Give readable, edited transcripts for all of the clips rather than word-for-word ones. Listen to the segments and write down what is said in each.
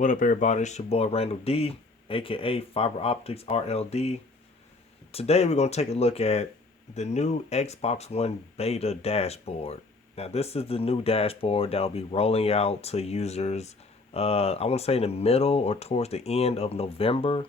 What up, everybody? It's your boy Randall D, aka FiberOpticsRLD. Today, we're going to take a look at the new Xbox One beta dashboard. Now, this is the new dashboard that will be rolling out to users. I want to say in the middle or towards the end of November.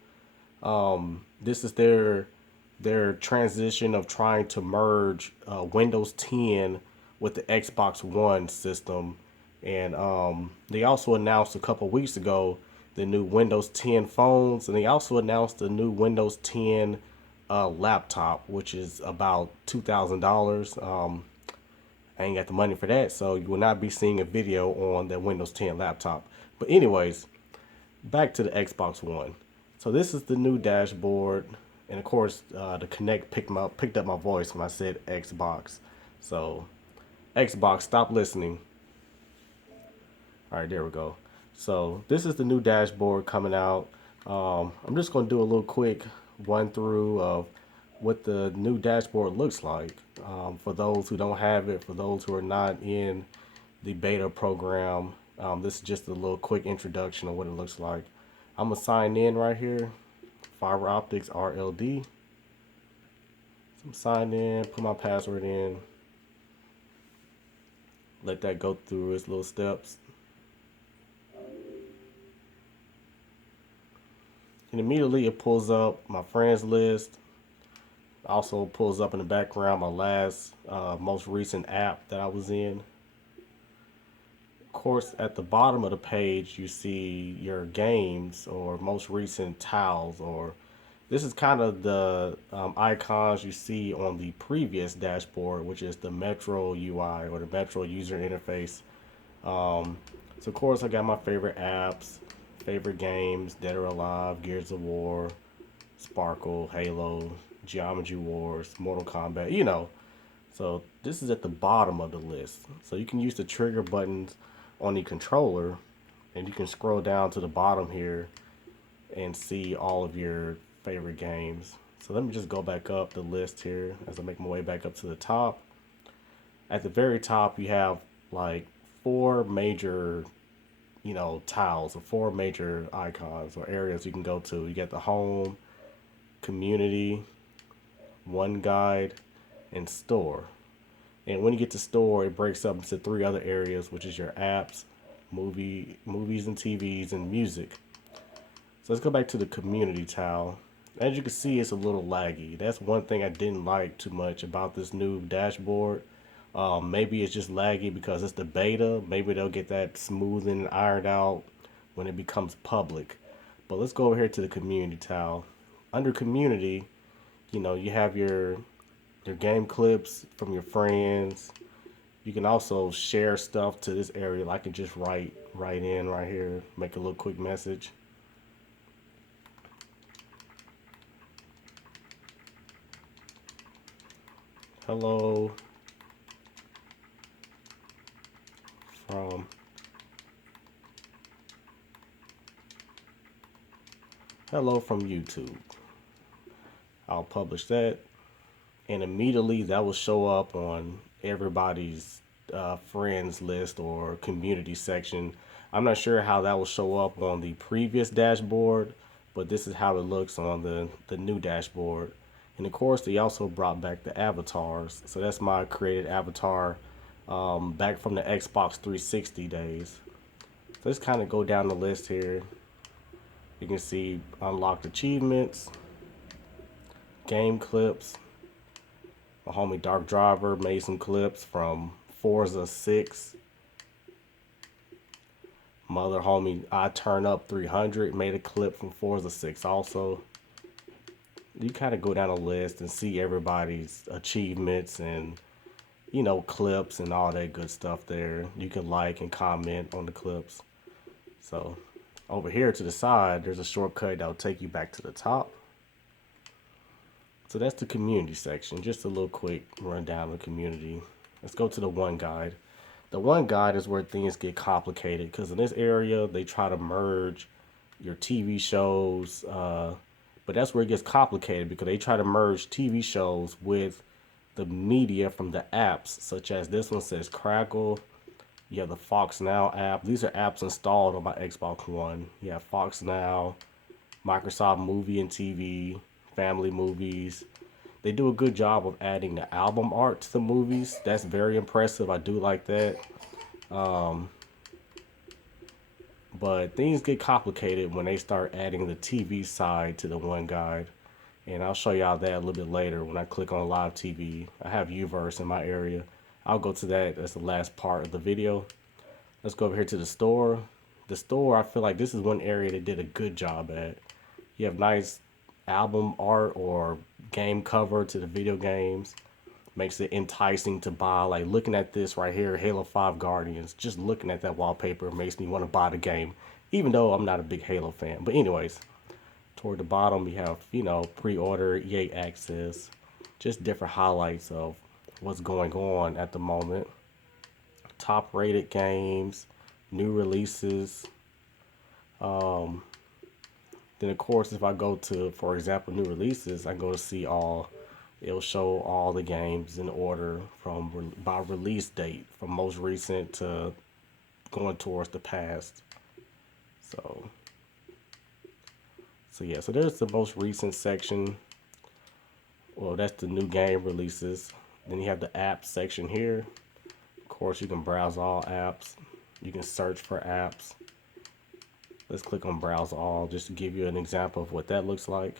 This is their transition of trying to merge Windows 10 with the Xbox One system. And they also announced a couple weeks ago the new Windows 10 phones, and they also announced the new Windows 10 laptop, which is about $2,000. I ain't got the money for that, so you will not be seeing a video on the Windows 10 laptop. But anyways, back to the Xbox One. So this is the new dashboard, and of course, the Connect picked up my voice when I said Xbox. So Xbox, stop listening. All right, there we go. So this is the new dashboard coming out. I'm just going to do a little quick run through of what the new dashboard looks like for those who don't have it, for those who are not in the beta program. This is just a little quick introduction of what it looks like. I'm going to sign in right here, FiberOpticsRLD. So I'm signed in, put my password in, let that go through its little steps. And immediately it pulls up my friends list. Also pulls up in the background my last, most recent app that I was in. Of course, at the bottom of the page, you see your games or most recent tiles, or this is kind of the icons you see on the previous dashboard, which is the Metro UI or the Metro user interface. So of course, I got my favorite apps, favorite games: Dead or Alive, Gears of War, Sparkle, Halo, Geometry Wars, Mortal Kombat, you know. So this is at the bottom of the list. So you can use the trigger buttons on the controller, and you can scroll down to the bottom here and see all of your favorite games. So let me just go back up the list here as I make my way back up to the top. At the very top, you have like four major tiles, or four major icons or areas you can go to. You got the home, community, one guide, and store. And when you get to store, it breaks up into three other areas, which is your apps, movies and TVs, and music. So let's go back to the community tile. As you can see, it's a little laggy. That's one thing I didn't like too much about this new dashboard. Maybe it's just laggy because it's the beta. Maybe they'll get that smoothed and ironed out when it becomes public. But let's go over here to the community tile. Under community, you have your game clips from your friends. You can also share stuff to this area. I can just write in right here, make a little quick message. Hello from YouTube. I'll publish that, and immediately that will show up on everybody's friends list or community section. I'm not sure how that will show up on the previous dashboard, but this is how it looks on the new dashboard. And of course, they also brought back the avatars. So that's my created avatar back from the Xbox 360 days. So let's kind of go down the list here. You can see unlocked achievements, game clips. My homie Dark Driver made some clips from Forza 6. My other homie I Turn Up 300 made a clip from Forza 6 also. You kind of go down a list and see everybody's achievements and clips and all that good stuff there. You can like and comment on the clips. So over here to the side, there's a shortcut that'll take you back to the top. So that's the community section. Just a little quick rundown of the community. Let's go to the one guide. The one guide is where things get complicated, because in this area they try to merge your TV shows, but that's where it gets complicated, because they try to merge TV shows with the media from the apps, such as this one says Crackle, You have the Fox Now app. These are apps installed on my Xbox One. You have Fox Now, Microsoft Movie and TV, Family Movies. They do a good job of adding the album art to the movies. That's very impressive. I do like that. But things get complicated when they start adding the TV side to the One Guide. And I'll show y'all that a little bit later when I click on live TV. I have Uverse in my area. I'll go to that as the last part of the video. Let's go over here to the store. The store, I feel like this is one area they did a good job at. You have nice album art or game cover to the video games. Makes it enticing to buy. Like looking at this right here, Halo 5 Guardians, just looking at that wallpaper makes me want to buy the game, even though I'm not a big Halo fan. But anyways, toward the bottom we have, pre-order, EA access, just different highlights of what's going on at the moment. Top rated games, new releases. Then of course, if I go to, for example, new releases, I go to see all. It'll show all the games in order from by release date, from most recent to going towards the past. So yeah, so there's the most recent section. Well, that's the new game releases. Then you have the app section here. Of course, you can browse all apps. You can search for apps. Let's click on browse all just to give you an example of what that looks like.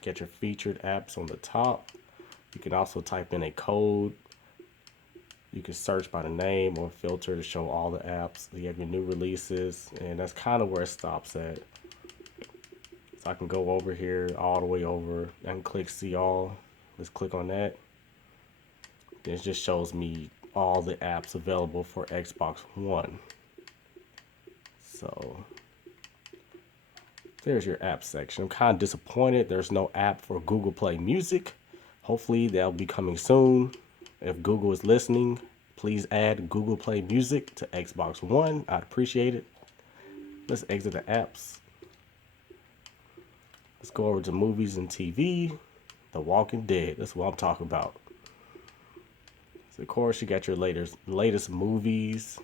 Get your featured apps on the top. You can also type in a code. You can search by the name or filter to show all the apps. You have your new releases, and that's kind of where it stops at. So I can go over here, all the way over. I can click see all. Let's click on that. Then it just shows me all the apps available for Xbox One. So there's your app section. I'm kind of disappointed there's no app for Google Play Music. Hopefully that'll be coming soon. If Google is listening, please add Google Play Music to Xbox One. I'd appreciate it. Let's exit the apps. Let's go over to movies and TV. The Walking Dead. That's what I'm talking about. So of course you got your latest movies.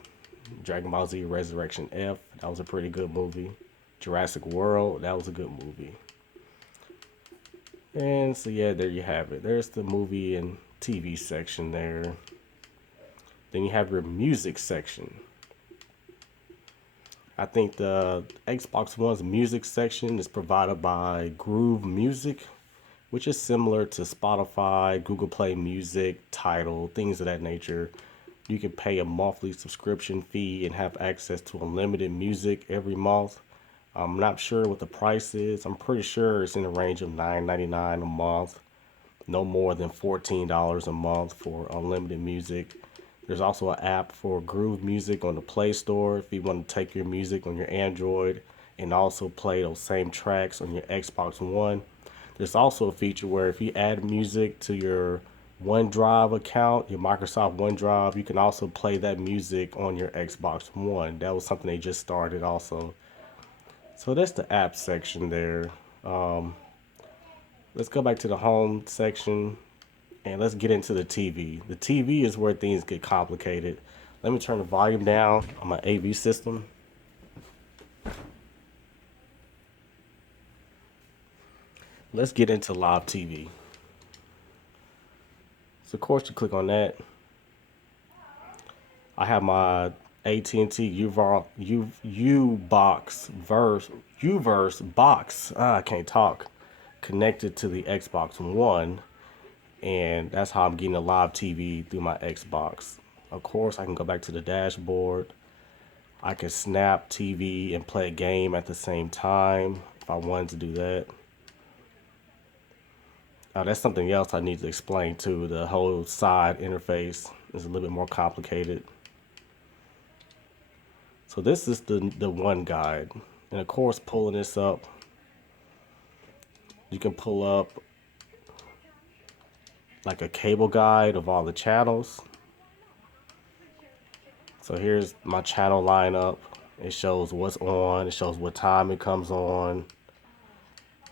Dragon Ball Z Resurrection F. That was a pretty good movie. Jurassic World. That was a good movie. And so yeah, there you have it. There's the movie and TV section there. Then you have your music section. I think the Xbox One's music section is provided by Groove Music, which is similar to Spotify, Google Play Music, Tidal, things of that nature. You can pay a monthly subscription fee and have access to unlimited music every month. I'm not sure what the price is. I'm pretty sure it's in the range of $9.99 a month. No more than $14 a month for unlimited music. There's also an app for Groove Music on the Play Store if you want to take your music on your Android and also play those same tracks on your Xbox One. There's also a feature where if you add music to your OneDrive account, your Microsoft OneDrive, you can also play that music on your Xbox One. That was something they just started also. So that's the app section there. Let's go back to the home section and let's get into the TV. The TV is where things get complicated. Let me turn the volume down on my AV system. Let's get into live TV. So of course you click on that. I have my AT&T Uverse box. I can't talk. Connected to the Xbox One, and that's how I'm getting a live TV through my Xbox. Of course, I can go back to the dashboard. I can snap TV and play a game at the same time if I wanted to do that. That's something else I need to explain too. The whole side interface is a little bit more complicated. So this is the One Guide. And of course, pulling this up, you can pull up like a cable guide of all the channels. So here's my channel lineup. It shows what's on. It shows what time it comes on.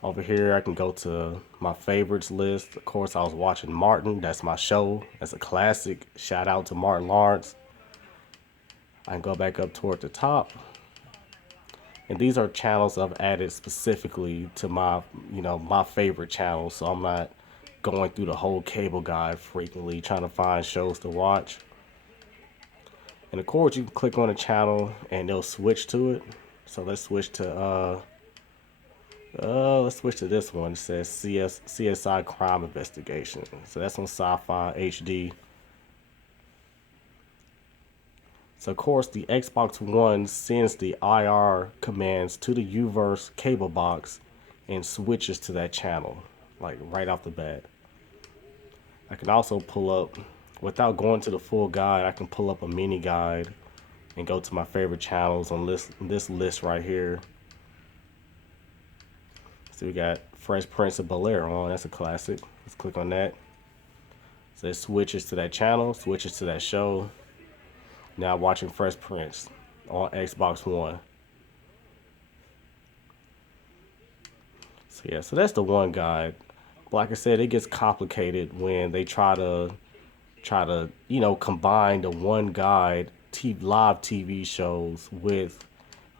Over here, I can go to my favorites list. Of course, I was watching Martin. That's my show. That's a classic. Shout out to Martin Lawrence. I can go back up toward the top. And these are channels I've added specifically to my, my favorite channels. So I'm not going through the whole cable guide frequently trying to find shows to watch. And of course, you can click on a channel and they'll switch to it. So let's switch to this one. It says CSI Crime Investigation. So that's on Sci-Fi HD. So of course, the Xbox One sends the IR commands to the Uverse cable box and switches to that channel, like right off the bat. I can also pull up, without going to the full guide, I can pull up a mini guide and go to my favorite channels on this list right here. So we got Fresh Prince of Bel-Air on. That's a classic. Let's click on that. So it switches to that channel, switches to that show. Now watching Fresh Prince on Xbox One. So yeah, so that's the one guide. But like I said, it gets complicated when they try to combine the one guide live TV shows with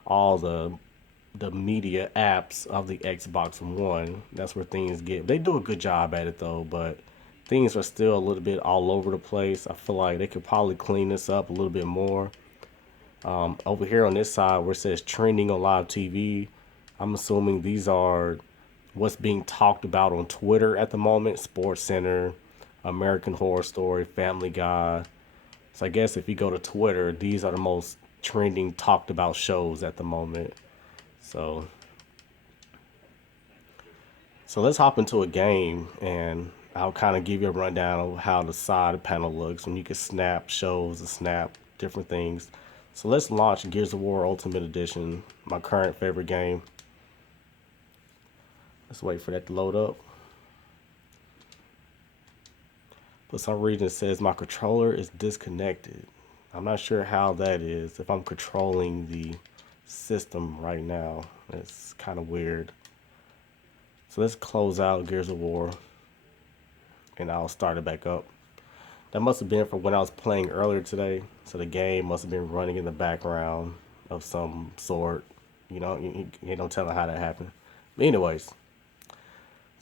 all the media apps of the Xbox One. That's where things get. They do a good job at it though, but things are still a little bit all over the place. I feel like they could probably clean this up a little bit more. Over here on this side where it says trending on live TV, I'm assuming these are what's being talked about on Twitter at the moment. Sports Center, American Horror Story, Family Guy. So I guess if you go to Twitter, these are the most trending, talked about shows at the moment. So let's hop into a game and I'll kind of give you a rundown of how the side panel looks and you can snap shows and snap different things. So let's launch Gears of War Ultimate Edition, my current favorite game. Let's wait for that to load up. For some reason it says my controller is disconnected. I'm not sure how that is, if I'm controlling the system right now. It's kind of weird. So let's close out Gears of War and I'll start it back up. That must have been from when I was playing earlier today. So the game must have been running in the background of some sort. You don't tell how that happened. But anyways, so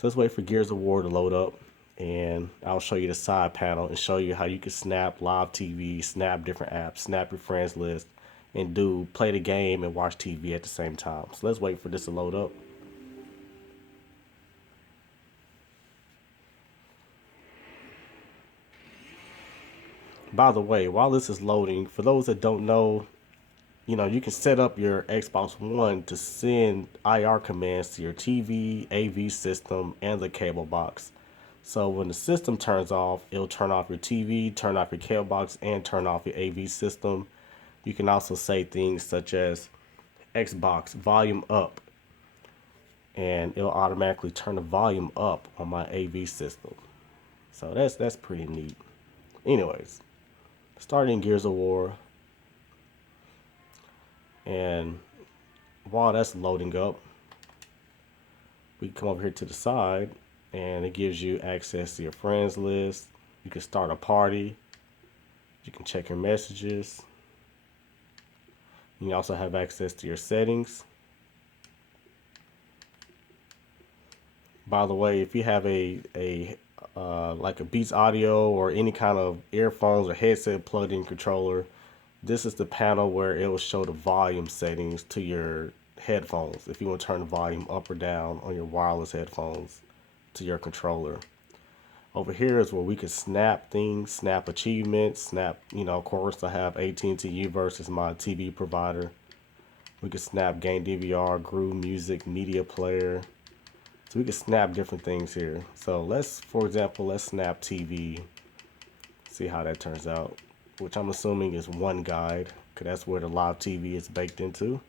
let's wait for Gears of War to load up and I'll show you the side panel and show you how you can snap live TV, snap different apps, snap your friends list, and play the game and watch TV at the same time. So let's wait for this to load up. By the way, while this is loading, for those that don't know, you can set up your Xbox One to send IR commands to your TV, AV system, and the cable box. So when the system turns off, it'll turn off your TV, turn off your cable box, and turn off your AV system. You can also say things such as Xbox volume up, and it'll automatically turn the volume up on my AV system. So that's pretty neat. Anyways, starting Gears of War, and while that's loading up, we come over here to the side and it gives you access to your friends list. You can start a party, you can check your messages, you also have access to your settings. By the way, if you have like a Beats Audio or any kind of earphones or headset plugged in controller, this is the panel where it will show the volume settings to your headphones if you want to turn the volume up or down on your wireless headphones to your controller. Over here is where we can snap things, snap achievements, snap, of course I have AT&T Uverse as my TV provider. We can snap game DVR, Groove Music, Media Player. So we can snap different things here. So for example, let's snap TV. See how that turns out, which I'm assuming is one guide, because that's where the live TV is baked into.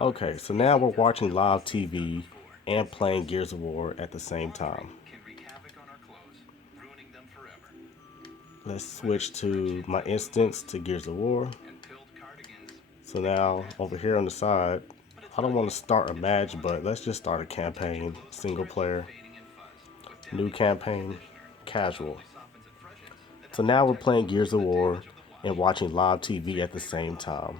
Okay, so now we're watching live TV and playing Gears of War at the same time. Let's switch to my instance to Gears of War. So now over here on the side, I don't want to start a match, but let's just start a campaign, single player, new campaign, casual. So now we're playing Gears of War, and watching live TV at the same time.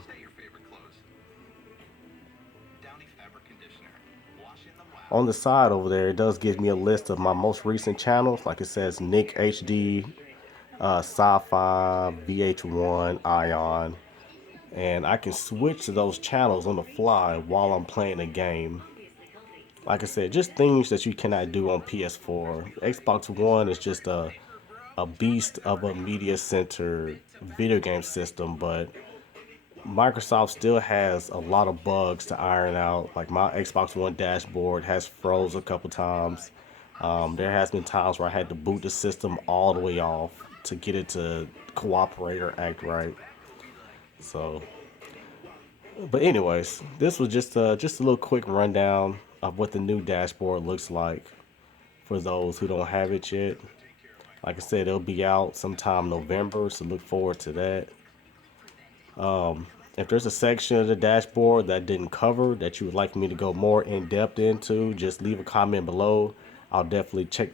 On the side over there, it does give me a list of my most recent channels. Like it says Nick HD, Sci-Fi, VH1, Ion. And I can switch to those channels on the fly while I'm playing a game. Like I said, just things that you cannot do on PS4. Xbox One is just a beast of a media center video game system, but Microsoft still has a lot of bugs to iron out. Like my Xbox One dashboard has froze a couple times. There has been times where I had to boot the system all the way off to get it to cooperate or act right. So, but anyways, this was just a little quick rundown of what the new dashboard looks like for those who don't have it yet. Like I said, it'll be out sometime November, so look forward to that. If there's a section of the dashboard that didn't cover that you would like me to go more in depth into, just leave a comment below. I'll definitely check,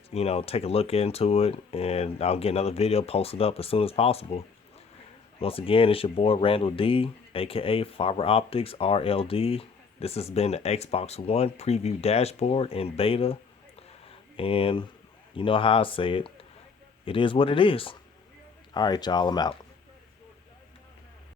take a look into it, and I'll get another video posted up as soon as possible. Once again, it's your boy Randall D, aka FiberOpticsRLD. This has been the Xbox One preview dashboard in beta, and you know how I say it. It is what it is. All right, y'all, I'm out.